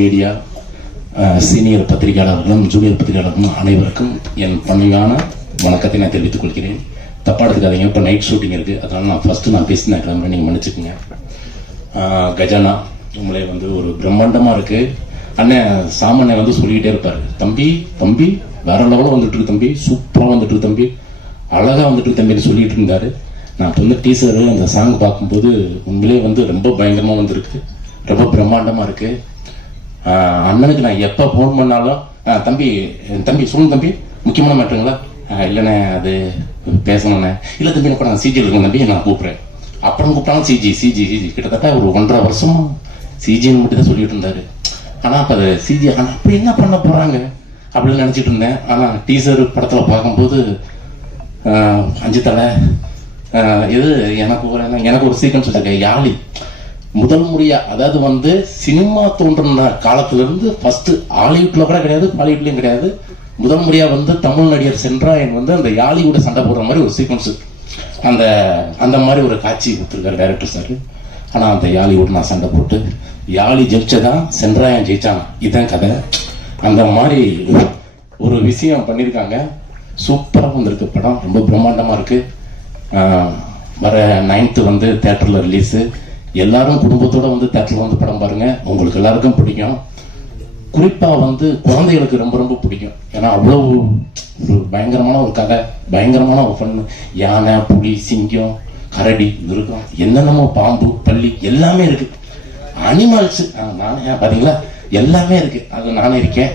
Media senior பத்திரிகையாளர்களும் junior பத்திரிகையாளர்களும் அனைவருக்கும் என் பணியான வணக்கத்தை நான் தெரிவித்துக் கொள்கிறேன். தப்பா எடுத்துக்காதீங்க, இப்போ நைட் ஷூட்டிங் இருக்குது, அதனால் நான் பேசினேன் கிளம்புறேன், நீங்கள் மன்னிச்சுக்கோங்க. கஜானா உங்களே ஒரு பிரம்மாண்டமாக இருக்குது. அண்ணன் சாமானிய சொல்லிக்கிட்டே இருப்பார், தம்பி தம்பி வேற லெவலில் வந்துட்டு இருக்கு தம்பி, சூப்பராக வந்துட்டு இருக்கு தம்பி, அழகாக வந்துட்டு இருக்கு தம்பின்னு சொல்லிட்டு இருந்தாரு. நான் இப்போ டீசரு அந்த சாங் பார்க்கும்போது உண்மையிலே ரொம்ப பயங்கரமாக வந்திருக்கு, ரொம்ப பிரம்மாண்டமாக இருக்கு. அண்ணனுக்கு நான் எப்போ ஃபோன் பண்ணாலும் தம்பி தம்பி சொல்லுங்க தம்பி, முக்கியமான மேட்டருங்களா? இல்லைண்ணே அது பேசணுண்ணே. இல்லை தம்பி இப்போ நான் சிஜியில் இருக்கேன் தம்பி, நான் கூப்பிட்றேன். அப்புறம் கூப்பிட்டாலும் சிஜி சிஜி சிஜி கிட்டத்தட்ட ஒரு 1.5 வருஷம் சிஜின்னு மட்டும் தான் சொல்லிட்டு இருந்தாரு. ஆனால் அப்போ அது சிஜி ஆனால் அப்படி என்ன பண்ண போகிறாங்க அப்படின்னு நினச்சிட்டு இருந்தேன். ஆனால் டீசர் படத்தில் பார்க்கும்போது 5 தலை இது எனக்கு ஒரு சீக்வன்ஸ் இருக்கு. யாழி முதல் முறையா, அதாவது சினிமா தோன்றின காலத்திலிருந்து ஃபர்ஸ்ட் ஹாலிவுட்ல கூட கிடையாது, பாலிவுட்லயும் கிடையாது, முதல் முறையா தமிழ் நடிகர் சென்றாயன் அந்த யாழியோட சண்டை போடுற மாதிரி ஒரு சீக்வன்ஸ், அந்த மாதிரி ஒரு காட்சி கொடுத்துருக்காரு டைரக்டர் சார். ஆனா அந்த யாழியோட நான் சண்டை போட்டு யாழி ஜெயிச்சதான் சென்றாயன் ஜெயிச்சான், இதுதான் கதை. அந்த மாதிரி ஒரு விஷயம் பண்ணியிருக்காங்க. சூப்பரா வந்திருக்கு படம், ரொம்ப பிரம்மாண்டமா இருக்கு. வர 9th தியேட்டர்ல ரிலீஸ். எல்லாரும் குடும்பத்தோட தியேட்டர்ல படம் பாருங்க, உங்களுக்கு எல்லாருக்கும் பிடிக்கும். குறிப்பா குழந்தைகளுக்கு ரொம்ப ரொம்ப பிடிக்கும். ஏன்னா அவ்வளவு ஒரு பயங்கரமான ஒரு கதை, பயங்கரமான ஒரு ஃபன். யானை, புலி, சிங்கம், கரடி இருக்கும், என்னென்னமோ பாம்பு, பள்ளி எல்லாமே இருக்கு. அனிமல்ஸ் நானே பாத்தீங்களா, எல்லாமே இருக்கு. அது நானே இருக்கேன்.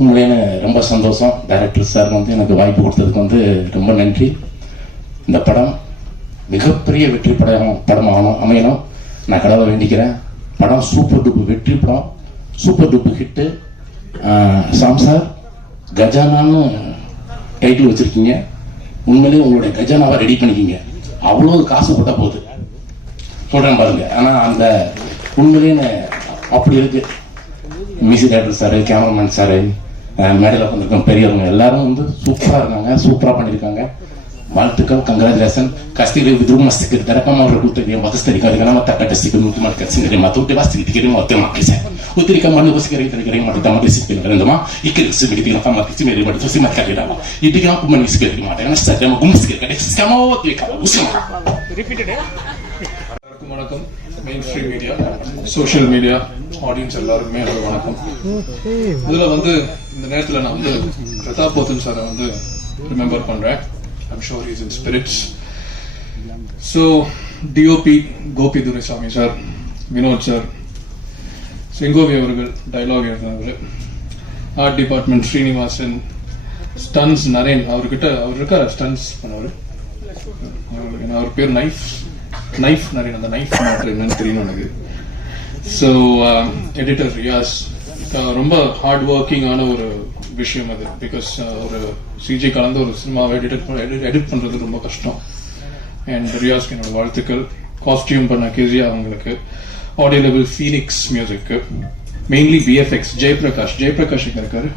உங்களேன்னு ரொம்ப சந்தோஷம். டைரக்டர் சார் எனக்கு வாய்ப்பு கொடுத்ததுக்கு ரொம்ப நன்றி. இந்த படம் மிகப்பெரிய வெற்றி படம் அமையணும் நான் கடவுளை வேண்டிக்கிறேன். படம் சூப்பர் டூப்பு வெற்றி படம், சூப்பர் டூப்பு ஹிட்டு. சாம் சார் கஜானான்னு டைட்டில் வச்சிருக்கீங்க, உண்மையிலேயே உங்களுடைய கஜானாவை ரெடி பண்ணிக்கிங்க. அவ்வளோ காசு போட்ட போகுது சொல்றேன் பாருங்க. ஆனா அந்த உண்மையிலேயே அப்படி இருக்கு. Music director sir, cameraman sir, மேடையில் வந்திருக்கோம் பெரியவங்க எல்லாரும் சூப்பரா இருக்காங்க, சூப்பரா பண்ணியிருக்காங்க. வாழ்த்துக்கள், congratulation. Castigli drumul ăsta că dar acum am răcut de eu atât de care n-am atacat de stică nu mai că ține de matu de vasti de care mă tem acasă. Uite că mă nu vă scrie de care mă de mă de sipe de rânduma, e că se vede că fama că ține de mă de să mă care da. E bine că mă nispe de mă, dar să mă cum scrie că să mă o de ca usma. Repeated வணக்கம். Main stream media, social media audience எல்லாருக்குமே வணக்கம். இதுல இந்த நேரத்தில் நான் பிரதாப் போத்தன் சாரை remember பண்றேன். I'm sure he's in spirits. So, DOP Gopi Duraisamy sir, Vinod sir, Sengovi அவர்கள் டைலாக் எழுதினவர், art department Srinivasan, stunts Naren, அவர் இருக்கார் ஸ்டன்ஸ் பண்ணவர், அவர் பேர் நைஃப் நரேன். அந்த நைஃப் மேட்ரு என்னன்னு தெரியும் எனக்கு. ஸோ எடிட்டர் ரியாஸ், ரொம்ப ஹார்ட் ஒர்க்கிங்கான ஒரு விஷயம் அது. பிகாஸ் ஒரு சிஜி கலந்து ஒரு சினிமாவை எடிட் பண்றது ரொம்ப கஷ்டம். அண்ட் ரியாஸ்க்கு என்னோட வாழ்த்துக்கள். காஸ்டியூம் பண்ண கேஜியா அவங்களுக்கு, ஆடியோ லெவல் ஃபீனிக்ஸ் மியூசிக்கு, மெயின்லி விஎஃப்எக்ஸ் ஜெயபிரகாஷ் இங்க இருக்காரு,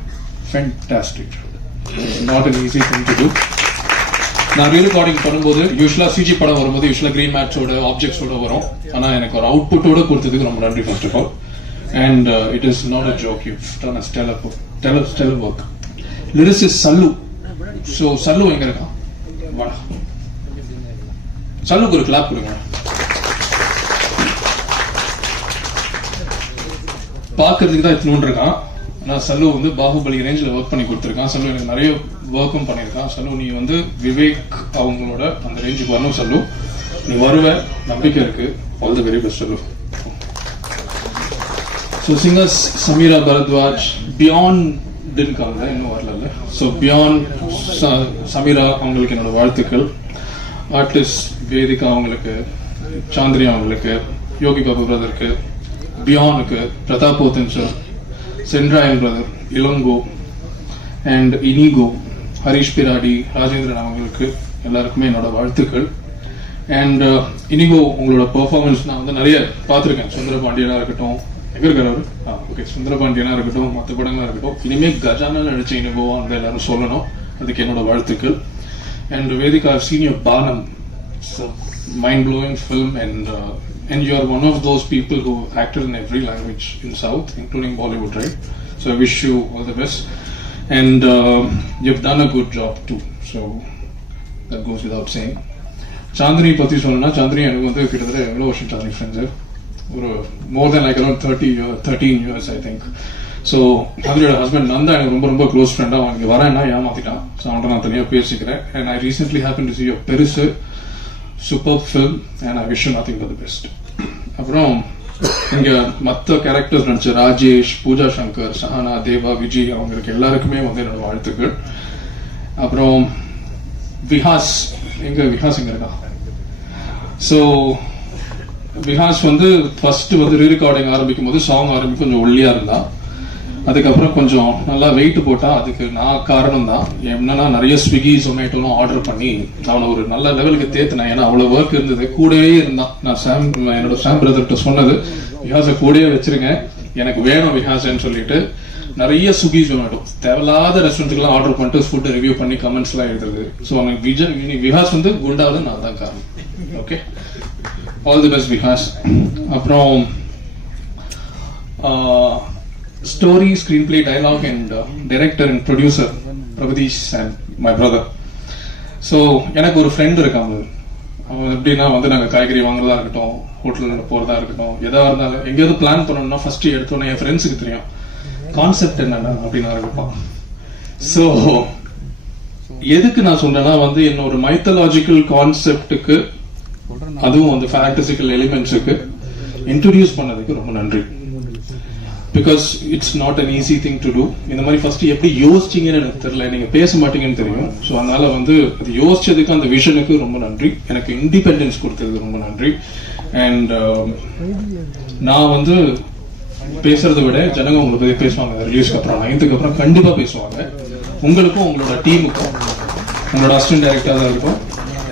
fantastic. Not an easy thing to do. நான் ரீரெக்கார்டிங் பண்ணும்போது யூஸ்வலா சிஜி படம் வரும்போது யூஸ்வலா கிரீன் மேட்சோட ஆப்ஜெக்ட்ஸோட வரும். ஆனா எனக்கு ஒரு அவுட்புட்டோட கொடுத்ததுக்கு ரொம்ப நன்றி first of all. And it is not a joke. You've done a stellar work. Lyricist Sallu. So Sallu எங்க இருக்கான்? வாடா. சல்லுக்கு ஒரு கிளாப் கொடுங்க. பார்க்கறதுக்கு தான் இத்தனோண்டு இருக்கான். நான் சல்லு பாகுபலி ரேஞ்சில் ஒர்க் பண்ணி கொடுத்துருக்கான். சல்லு எனக்கு நிறைய ஒர்க்கும் பண்ணியிருக்கான். சல்லு நீ விவேக் அவங்களோட அந்த ரேஞ்சுக்கு வரணும். சல்லு நீ வருவ, நம்பிக்கை இருக்கு. All the very best Sallu. So singers Sameera Bharadwaj, பியாண்ட் இருக்காங்க, இன்னும் வரல. ஸோ பியாண்ட் சமீரா அவங்களுக்கு என்னோட வாழ்த்துக்கள். ஆர்டிஸ்ட் வேதிகா அவங்களுக்கு, சாந்திரியா அவங்களுக்கு, யோகி பாபு பிரதருக்கு, பியானுக்கு, Prathap Pothen sir, Sendrayan brother, Ilango and Inigo, Harish Peradi, Rajendran அவங்களுக்கு எல்லாருக்குமே என்னோட வாழ்த்துக்கள். அண்ட் இனிகோ உங்களோட பெர்ஃபார்மன்ஸ் நான் நிறைய பார்த்துருக்கேன். சுந்தரபாண்டியனா இருக்கட்டும், எங்க இருக்காரு அவரு? ஓகே, சுந்தரபாண்டியனா இருக்கட்டும், மற்ற படங்களா இருக்கட்டும், இனிமே கஜானா நடிச்ச இனிகோவா எல்லாரும் சொல்லணும். அதுக்கு என்னோட வாழ்த்துக்கள். அண்ட் வேதிகா சீனியர் பானம், It's a mind-blowing film, and you are one of those people who acted in every language in South, including Bollywood, right? So I wish you all the best, and you've done a good job too. So that goes without saying. Chandni பத்தி சொன்னா Chandni எனக்கு வந்து கிட்டத்தட்ட எவ்வளவு வருஷம் Chandni friends ஒரு more than like around 13 years I think. So அதோட husband Nanda எனக்கு ரொம்ப ரொம்ப க்ளோஸ் ஃப்ரெண்டாக அவன் இங்கே வரேன்னா ஏமாத்திட்டான். ஸோ அவன்கிட்ட நான் தனியாக பேசிக்கிறேன். And I recently happen to see a பெருசு super film and I wish you nothing but the best. அப்புறம் இங்கே மற்ற கேரக்டர்ஸ் நடிச்ச ராஜேஷ், பூஜா சங்கர், சஹானா, தேவா, விஜய் அவங்களுக்கு எல்லாருக்குமே வந்து என்னோட வாழ்த்துக்கள். அப்புறம் விஹாஸ் எங்க இருக்கா? ஸோ விஹாஸ் வந்து ஃபர்ஸ்ட் வந்து ரீரெக்கார்டிங் ஆரம்பிக்கும் போது சாங் ஆரம்பிக்கும் கொஞ்சம் ஒல்லியா இருந்தா, அதுக்கப்புறம் கொஞ்சம் நல்லா வெயிட் போட்டா. அதுக்கு நான் காரணம் தான். என்னன்னா நிறைய ஸ்விக்கி ஜொமேட்டோலாம் ஆர்டர் பண்ணி அவனை ஒரு நல்ல லெவலுக்கு தேத்தினேன். ஏன்னா அவ்வளவு ஒர்க் இருந்தது. கூடவே இருந்தான். நான் என்னோட சாம் பிரதர்கிட்ட சொன்னது, விஹாஸை கூடவே வச்சிருங்க, எனக்கு வேணும் விஹாஸ்ன்னு சொல்லிட்டு நிறைய ஸ்விக்கி ஜொமேட்டோ தேவையில்லாத ரெஸ்டாரண்ட்டுக்கெல்லாம் ஆர்டர் பண்ணிட்டு ஃபுட் ரிவ்யூ பண்ணி கமெண்ட்ஸ் எல்லாம் எழுதுறது. ஸோ அவனுக்கு விஹாஸ் வந்து குண்டாவது நான் தான் காரணம். Okay, all the best Vihas. அப்புறம் story, screenplay, dialogue and director and producer Prabhadeesh and my brother. So எனக்கு ஒரு ஃப்ரெண்ட் இருக்காங்க. அவன் எப்படின்னா வந்து நாங்கள் காய்கறி வாங்குறதா இருக்கட்டும், ஹோட்டலில் போகிறதா இருக்கட்டும், எதாக இருந்தாலும் எங்கேயாவது பிளான் பண்ணணும்னா ஃபர்ஸ்ட் எடுத்தோன்னே என் ஃப்ரெண்ட்ஸுக்கு தெரியும் கான்செப்ட் என்னென்ன அப்படின்னு ஆரம்பிப்பான். ஸோ எதுக்கு நான் சொன்னேன்னா வந்து என்னோட மைத்தலாஜிக்கல் கான்செப்டுக்கு, அதுவும் வந்து ஃபேண்டசிக்கல் எலிமெண்ட்ஸுக்கு இன்ட்ரடியூஸ் பண்ணதுக்கு ரொம்ப நன்றி. Because it's not an easy thing to do. இந்த மாதிரி ஃபர்ஸ்ட் எப்படி யோசிச்சிங்கன்னு எனக்கு தெரியல, நீங்க பேச மாட்டீங்கன்னு தெரியும். ஸோ அதனால வந்து அது யோசிச்சதுக்கு, அந்த விஷனுக்கு ரொம்ப நன்றி. எனக்கு இண்டிபெண்டன்ஸ் கொடுத்ததுக்கு ரொம்ப நன்றி. அண்ட் நான் வந்து பேசுறதை விட ஜனங்க உங்களை பத்தி பேசுவாங்க. ரிலீஸ்க்கு அப்புறம் 9th அப்புறம் கண்டிப்பா பேசுவாங்க. உங்களுக்கும் உங்களோட டீமுக்கும், உங்களோட அசிஸ்டன்ட் டைரக்டரா இருக்கும்.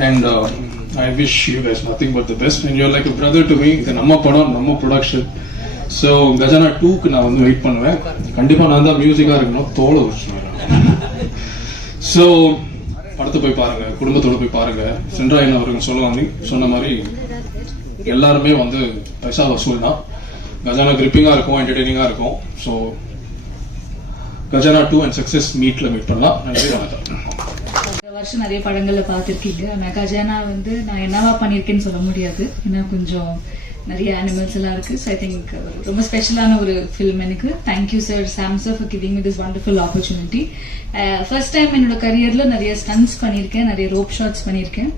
And I wish you guys nothing but the best. And you are like a brother to me. இது நம்ம படம், நம்ம ப்ரொடக்ஷன். ஸோ கஜானா 2க்கு நான் வந்து வெயிட் பண்ணுவேன். கண்டிப்பா நான் தான் மியூசிக்கா இருக்கணும். தோலை உரிச்சுவேன். ஸோ படத்தை போய் பாருங்க, குடும்பத்தோட போய் பாருங்க. சென்ட்ராயன் அவர்கள் சொன்ன மாதிரி எல்லாருமே வந்து பைசா வசூல் தான். கஜானா கிரிப்பிங்கா இருக்கும், என்டர்டெய்னிங்கா இருக்கும். ஸோ கஜானா 2 அண்ட் சக்சஸ் மீட் பண்ணலாம். நன்றி, வணக்கம். வருஷம் நிறைய படங்கள்ல பார்த்திருக்கீங்க. நான் கஜானா வந்து நான் என்னவா பண்ணிருக்கேன்னு சொல்ல முடியாது. ஏன்னா கொஞ்சம் நிறைய அனிமல்ஸ் எல்லாம் இருக்கு. ஸோ ஐ திங்க் ரொம்ப ஸ்பெஷலான ஒரு ஃபில்ம் எனக்கு. Thank you sir, Sam sir, for giving me this wonderful opportunity. First time என்னோட கரியர்ல நிறைய ஸ்டன்ட்ஸ் பண்ணியிருக்கேன், நிறைய ரோப் ஷாட்ஸ் பண்ணியிருக்கேன்.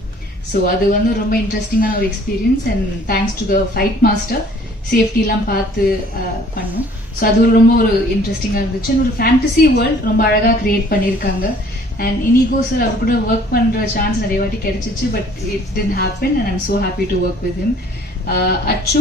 ஸோ அது வந்து ரொம்ப இன்ட்ரெஸ்டிங்கான ஒரு experience. And thanks to the fight master, சேஃப்டிலாம் பார்த்து பண்ணோம். ஸோ அது ரொம்ப ஒரு இன்ட்ரெஸ்டிங்காக இருந்துச்சு. ஒரு ஃபேண்டசி வேர்ல்ட் ரொம்ப அழகாக கிரியேட் பண்ணியிருக்காங்க. அண்ட் இனிகோ சார் அவர் கூட ஒர்க் பண்ற சான்ஸ் நிறைய வாட்டி கிடைச்சிச்சு. But it didn't happen and I'm so happy to work with him. அச்சு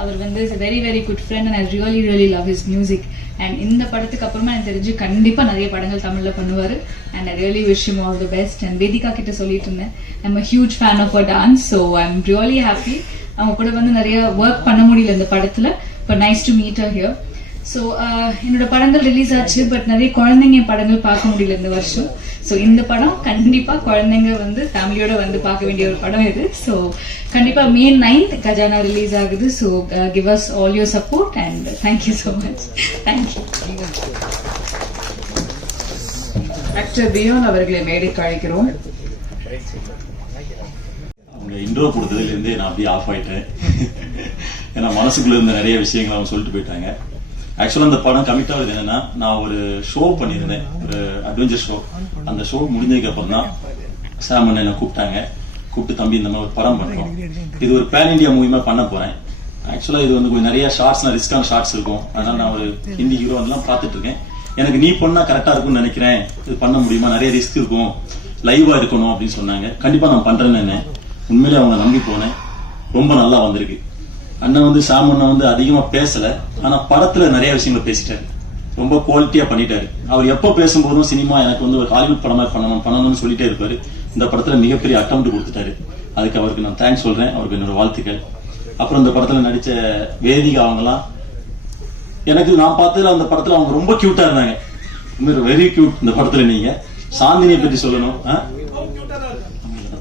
அவர் வந்து is a very very good friend and I really love his music. and இந்த படத்துக்கு அப்புறமா எனக்கு தெரிஞ்சு கண்டிப்பா நிறைய படங்கள் தமிழ்ல பண்ணுவாரு. and I really wish him all the best. and Vedika கிட்ட சொல்லிட்டு இருந்தேன், I'm a huge fan of her dance, so I'm really happy. அவங்க கூட வந்து நிறைய ஒர்க் பண்ண முடியல இந்த படத்துல, but nice to meet her here. So என்னோட படங்கள் ரிலீஸ் ஆச்சு, பட் நிறைய குழந்தைங்க படங்கள் பார்க்க முடியல இந்த வருஷம். ஸோ இந்த படம் கண்டிப்பா குழந்தைங்க வந்து ஃபேமிலியோட வந்து பார்க்க வேண்டிய ஒரு படம் இது. ஸோ கண்டிப்பா May 9th கஜானா ரிலீஸ் ஆகுது. So give us all your support and thank you so much. Thank you. Actor Piyan அவர்களை மேடைக்கு அழைக்கிறோம். அவங்க இன்ட்ரோ கொடுத்ததுலேருந்தே நான் அப்படியே ஆஃப் ஆயிட்டேன். ஏன்னா மனசுக்குள்ள இருந்த நிறைய விஷயங்கள் அவங்க சொல்லிட்டு போயிட்டாங்க. ஆக்சுவலா அந்த படம் கமிட் ஆகுது என்னன்னா, நான் ஒரு ஷோ பண்ணியிருந்தேன், ஒரு அட்வென்ச்சர் ஷோ. அந்த ஷோ முடிஞ்சதுக்கு அப்புறம் தான் சாம் என்ன கூப்பிட்டாங்க. கூப்பிட்டு தம்பி இந்த மாதிரி ஒரு படம் பண்றோம், இது ஒரு பேன் இண்டியா மூவிமா பண்ண போறேன். ஆக்சுவலா இது வந்து கொஞ்சம் நிறைய ஷார்ட்ஸ், ரிஸ்கான ஷார்ட்ஸ் இருக்கும். அதனால நான் ஒரு ஹிந்தி ஹீரோ எல்லாம் பார்த்துட்டு இருக்கேன். எனக்கு நீ பண்ணா கரெக்டா இருக்கும்னு நினைக்கிறேன், இது பண்ண முடியுமா, நிறைய ரிஸ்க் இருக்கும், லைவா இருக்கணும் அப்படின்னு சொன்னாங்க. கண்டிப்பா நான் பண்றேன்னு உண்மையிலே அவங்க நம்பி போனேன். ரொம்ப நல்லா வந்திருக்கு. அண்ணன் வந்து சாம் அண்ணன் வந்து அதிகமா பேசல, ஆனா படத்துல நிறைய விஷயங்களை பேசிட்டாரு, ரொம்ப குவாலிட்டியா பண்ணிட்டாரு. அவர் எப்ப பேசும்போதும் சினிமா எனக்கு வந்து ஒரு ஹாலிவுட் படமா பண்ணணும்னு சொல்லிட்டே இருப்பாரு. இந்த படத்துல மிகப்பெரிய அட்டெம்ப்ட் கொடுத்துட்டாரு. அதுக்கு அவருக்கு நான் தேங்க்ஸ் சொல்றேன், அவருக்கு என்னோட வாழ்த்துக்கள். அப்புறம் இந்த படத்துல நடிச்ச வேதிகா அவங்கலாம் எனக்கு நான் பார்த்ததுல அந்த படத்துல அவங்க ரொம்ப கியூட்டா இருந்தாங்க. வெரி கியூட் இந்த படத்துல. நீங்க சாந்தினியை பற்றி சொல்லணும்,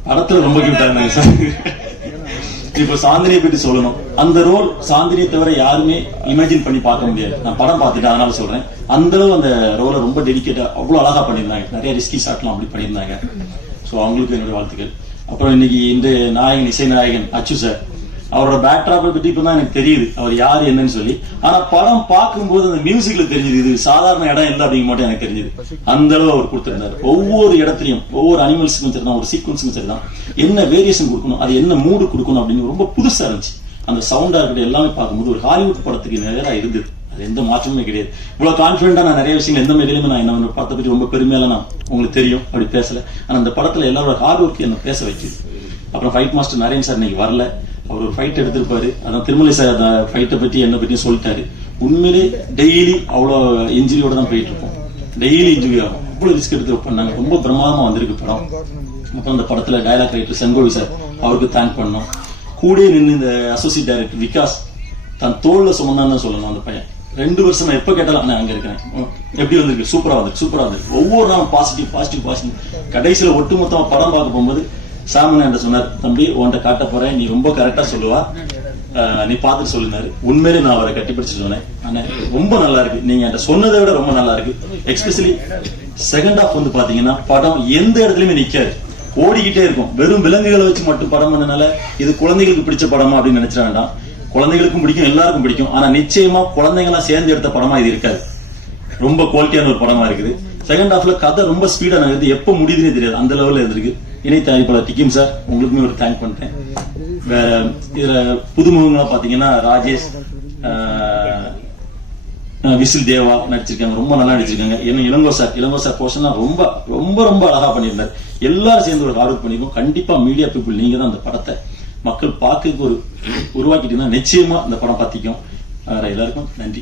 படத்துல ரொம்ப கியூட்டா இருந்தாங்க சார். இப்ப சாந்தினியை பற்றி சொல்லணும். அந்த ரோல் சாந்தினியை தவிர யாருமே இமேஜின் பண்ணி பார்க்க முடியாது. நான் படம் பார்த்துட்டு அதனால சொல்றேன். அந்த அளவு அந்த ரோலை ரொம்ப டெடிகேட்டா அவ்வளவு அழகா பண்ணியிருந்தாங்க. நிறைய ரிஸ்கி ஷாட்லாம் அப்படி பண்ணியிருந்தாங்க. ஸோ அவங்களுக்கு என்னுடைய வாழ்த்துக்கள். அப்புறம் இன்னைக்கு இந்த நாயகன், இசை நாயகன் அச்சு சார், அவரோட பேக்ட்ராப்பை பற்றி இப்பதான் எனக்கு தெரியுது அவர் யாரு என்னன்னு சொல்லி. ஆனா படம் பார்க்கும்போது அந்த மியூசிக்ல தெரிஞ்சது இது சாதாரண இடம் இல்லை அப்படிங்க மட்டும் எனக்கு தெரிஞ்சது. அந்த அளவு அவர் கொடுத்திருந்தாரு. ஒவ்வொரு இடத்துலயும் ஒவ்வொரு அனிமல்ஸுக்கும் சரிதான், ஒரு சீக்வன்ஸுக்கும் சரிதான், என்ன வேரியேஷன் கொடுக்கணும், அது என்ன மூடு கொடுக்கணும் அப்படின்னு ரொம்ப புதுசா இருந்துச்சு. அந்த சவுண்டா இருக்கட்டும் எல்லாமே பார்க்கும்போது ஒரு ஹாலிவுட் படத்துக்கு நேரா இருந்தது. அது எந்த மாற்றமே கிடையாது. இவ்வளவு கான்பிடண்டா நான் நிறைய விஷயங்கள் எந்த மேடையிலுமே நான் என்ன படத்தை பற்றி ரொம்ப பெருமையில நான் உங்களுக்கு தெரியும் அப்படி பேசல. ஆனா அந்த படத்துல எல்லாரோட ஹார்ட் ஒர்க் என்ன பேச வைக்குது. அப்புறம் ஃபைட் மாஸ்டர் நரேன் சார் இன்னைக்கு வரல. அவர் ஒரு ஃபைட் எடுத்திருப்பாரு. அதான் திருமலை சார் அந்த ஃபைட்டை பத்தி என்ன பத்தி சொல்லிட்டாரு. உண்மையிலே டெய்லி அவ்வளவு இன்ஜுரியோட தான் போயிட்டு இருக்கோம். டெய்லி இன்ஜுரி ஆகும். அவ்வளவு ரிஸ்க் எடுத்து பண்ணாங்க. ரொம்ப பிரமாதமா வந்திருக்கு படம். அப்புறம் அந்த படத்துல டயலாக் ரைட்டர் செங்கோவி சார், அவருக்கு தேங்க் பண்ணோம். கூட நின்று இந்த அசோசியேட் டைரக்டர் விகாஸ் தன் தோல்ல சுமந்தான்னு சொல்லணும். அந்த பையன் 2 வருஷமா எப்ப கேட்டாலும் நான் அங்க இருக்கிறேன், எப்படி வந்திருக்கு, சூப்பரா வந்திருக்கு. ஒவ்வொரு நாளும் பாசிட்டிவ். கடைசியில ஒட்டுமொத்தமா படம் பார்க்க போகும்போது சாமன் என்ற சொன்னார், தம்பி உன்கிட்ட காட்ட போறேன், நீ ரொம்ப கரெக்டா சொல்லுவா, நீ பார்த்துட்டு சொல்லினாரு. உண்மையிலே நான் அவரை கட்டிப்பிடிச்சு சொன்னேன். ஆனா ரொம்ப நல்லா இருக்கு, நீங்க என்கிட்ட சொன்னதை விட ரொம்ப நல்லா இருக்கு. எஸ்பெஷலி செகண்ட் ஹாஃப் வந்து பாத்தீங்கன்னா படம் எந்த இடத்துலயுமே நிக்காது, ஓடிக்கிட்டே இருக்கும். வெறும் விலங்குகளை வச்சு மட்டும் படம் பண்ணனால இது குழந்தைகளுக்கு பிடிச்ச படமா அப்படின்னு நினைச்சிட வேண்டாம். குழந்தைகளுக்கும் பிடிக்கும், எல்லாருக்கும் பிடிக்கும். ஆனா நிச்சயமா குழந்தைங்களாம் சேர்ந்து எடுத்த படமா இது இருக்காது. ரொம்ப குவாலிட்டியான ஒரு படமா இருக்குது. செகண்ட் ஹாஃப்ல கதை ரொம்ப ஸ்பீடா நகருது, எப்ப முடியுதுன்னே தெரியாது, அந்த லெவல்ல இருக்கு. இணை தயாரிப்பாளர் டிக்கிம் சார், உங்களுக்குமே ஒரு தேங்க் பண்றேன். வேற இதுல புதுமுகங்களா பாத்தீங்கன்னா ராஜேஷ், விசில் தேவா நடிச்சிருக்காங்க, ரொம்ப நல்லா நடிச்சிருக்காங்க. இளங்கோ சார் போர்ஷன்லாம் ரொம்ப ரொம்ப ரொம்ப அழகா பண்ணியிருந்தார். எல்லாரும் சேர்ந்து ஒரு ஆர்வம் பண்ணிருக்கோம். கண்டிப்பா மீடியா பீப்புள் நீங்க தான் அந்த படத்தை மக்கள் பார்க்க ஒரு உருவாக்கிட்டீங்கன்னா நிச்சயமா அந்த படம் பார்த்திக்கும். எல்லாருக்கும் நன்றி.